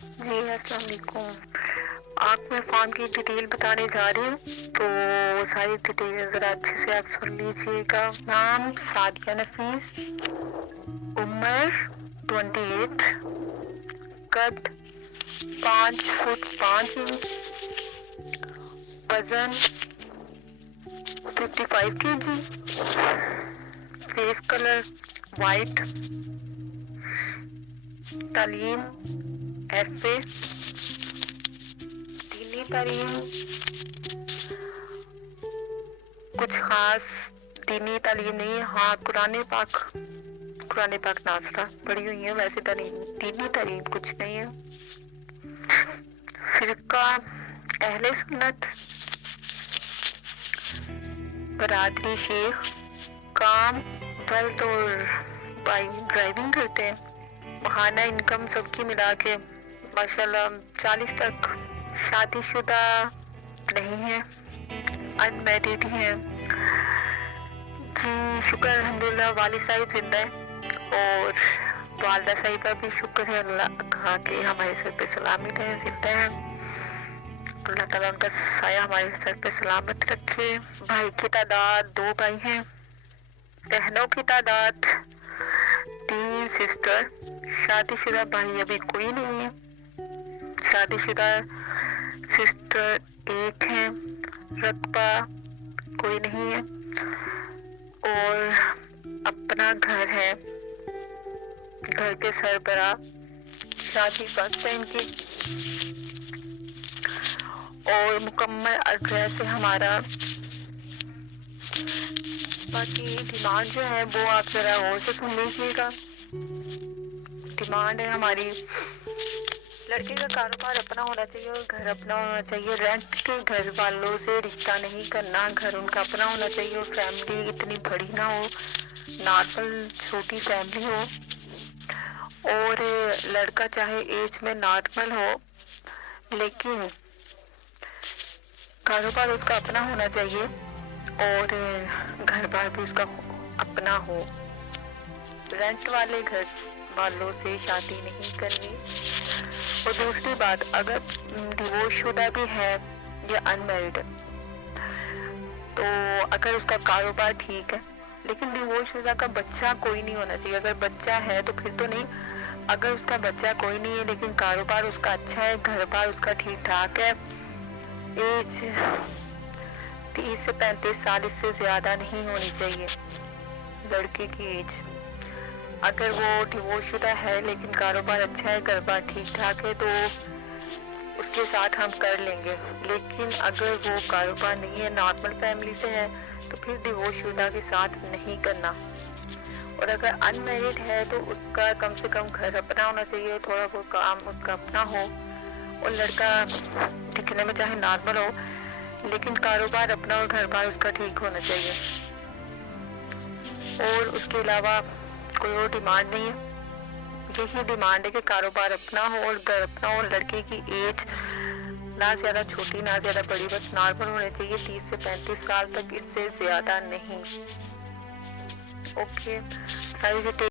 جی السلام علیکم. آپ میں فارم کی ڈیٹیل بتانے جا رہی ہوں تو ساری ڈیٹیل ذرا اچھے سے آپ سن لیجیے گا. نام سعدیہ نفیس, عمر 28, قد 5 فٹ 5 انچ, وزن 55 kg, فیس کلر وائٹ, تعلیم FA, دینی تعلیم کچھ خاص دینی تعلیم نہیں ہے. ہاں قرآن پاک ناصرہ پڑھی ہوئی ہے, ویسے دینی تعلیم کچھ نہیں ہے. فرقہ اہل سنت, برادری شیخ, کام ٹویلتھ اور ڈرائیونگ کرتے ہیں. ماہانہ انکم سب کی ملا کے ماشاءاللہ 40 تک. شادی شدہ نہیں ہے, ان میرڈ ہیں. جی شکر الحمدللہ, والد صاحب زندہ ہے اور والدہ صاحبہ بھی شکر ہے اللہ کا کہ ہمارے سر پہ سلامت ہے, زندہ ہے. اللہ تعالیٰ ان کا سایہ ہمارے سر پہ سلامت رکھے. بھائی کی تعداد 2 بھائی ہیں. بہنوں کی تعداد 3 سسٹر. شادی شدہ بھائی ابھی کوئی نہیں ہے. شادی شدہ سسٹر 1 ہے. رقبہ کوئی نہیں ہے اور اپنا گھر ہے. گھر کے سربراہ شادی بس ہے ان کی اور مکمل ایڈریس ہے ہمارا. باقی ڈیمانڈ جو ہے وہ آپ ذرا غور سے سن لیجیے گا. ڈیمانڈ ہے ہماری, لڑکے کا کاروبار اپنا ہونا چاہیے اور گھر اپنا ہونا چاہیے. رینٹ کے گھر والوں سے رشتہ نہیں کرنا, گھر ان کا اپنا ہونا چاہیے اور فیملی اتنی بڑی نہ ہو, نارمل چھوٹی فیملی ہو. اور لڑکا چاہے ایج میں نارمل ہو لیکن کاروبار اس کا اپنا ہونا چاہیے اور گھر بار بھی اس کا اپنا ہو. رینٹ والے گھر والوں سے شادی نہیں کرنی. اور دوسری بات, اگر ڈیورس شدہ بھی ہے یا ان میرڈ تو اگر اس کا کاروبار ٹھیک ہے لیکن ڈیورس شدہ کا بچہ کوئی نہیں ہونا چاہیے. اگر بچہ ہے تو پھر تو نہیں, اگر اس کا بچہ کوئی نہیں ہے لیکن کاروبار اس کا اچھا ہے, گھر بار اس کا ٹھیک ٹھاک ہے, ایج 30 سے 35 سال اس سے زیادہ نہیں ہونی چاہیے لڑکے کی ایج. اگر وہ ڈیورس شدہ ہے لیکن کاروبار اچھا ہے, گھر بار ٹھیک ٹھاک ہے تو اس کے ساتھ ہم کر لیں گے. لیکن اگر وہ کاروبار نہیں ہے, نارمل فیملی سے ہے, تو پھر ڈیورس شدہ کے ساتھ نہیں کرنا. اور اگر ان میرڈ ہے تو اس کا کم سے کم گھر اپنا ہونا چاہیے, تھوڑا بہت کام اس کا اپنا ہو, اور لڑکا دکھنے میں چاہے نارمل ہو لیکن کاروبار اپنا اور گھر بار اس کا ٹھیک ہونا چاہیے. اور اس کے علاوہ کوئی اور ڈیمانڈ نہیں ہے. یہی ڈیمانڈ ہے کہ کاروبار اپنا ہو اور گھر اپنا ہو. لڑکے کی ایج نہ زیادہ چھوٹی نہ زیادہ بڑی, بس نارمل ہونے چاہیے 30 سے 35 سال تک, اس سے زیادہ نہیں. اوکے, ساری ڈیٹیل